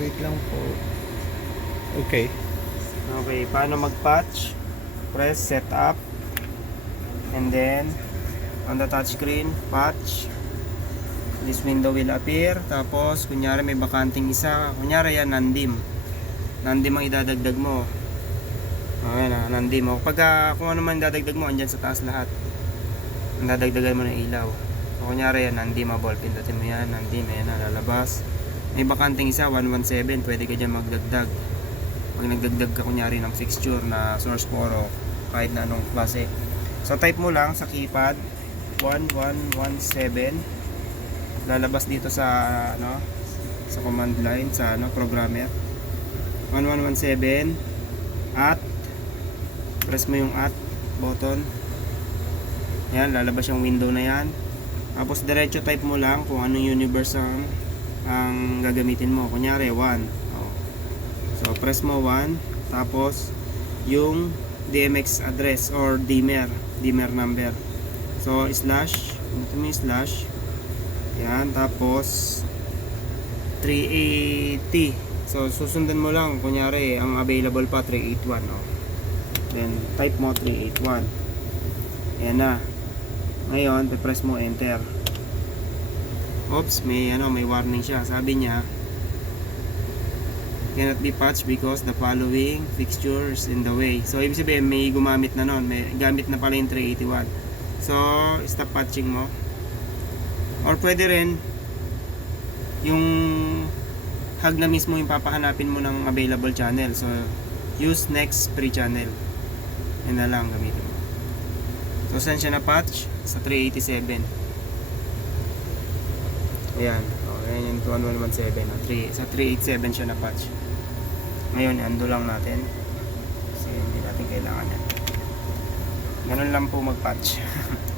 Wait lang po. Okay. Okay, paano mag-patch? Press setup. And then, on the touchscreen, patch. This window will appear. Tapos, kunyari may bakanting isa. Kunyari yan, nandim. Nandim ang idadagdag mo. Okay na, nandim mo. Pag ah, kung ano man dadagdag mo, andyan sa taas lahat. Ang dadagdagan mo ng ilaw. So, kunyari yan, nandimable. Pindutin mo yan, nandim. Ayan na, lalabas. May bakanting isa, 117. Pwede ka dyan magdagdag. Pag nagdagdag ka kunyari ng fixture na source poro kahit na anong klase. So type mo lang sa keypad 1117 lalabas dito sa ano sa command line sa ano programmer. 1117 at press mo yung at button. Yan lalabas yung window na yan. Tapos diretso type mo lang kung anong universe ang, ang gagamitin mo kunyari 1 So press mo 1 tapos yung DMX address or dimmer, dimmer number. So slash, ito yung slash. Yan, tapos 380. So susundan mo lang kunyari ang available pa 381 oh. Then type mo 381. Ayan na. Ngayon, press mo enter. Oops, may ano, may warning siya. Sabi niya, cannot be patched because the following fixtures in the way. So, ibig sabihin, may gumamit na nun. May gamit na pala yung 381. So, stop patching mo. Or pwede rin, yung hag na mismo yung papahanapin mo ng available channel. So, use next free channel. Yan na lang gamitin mo. So, saan siya na-patch? Sa 387. Ayan. O, ayan yung 1117. ah. 3, sa 387 siya na-patch. Ngayon, ando lang natin. Kasi hindi natin kailangan yan. Ganun lang po mag-patch.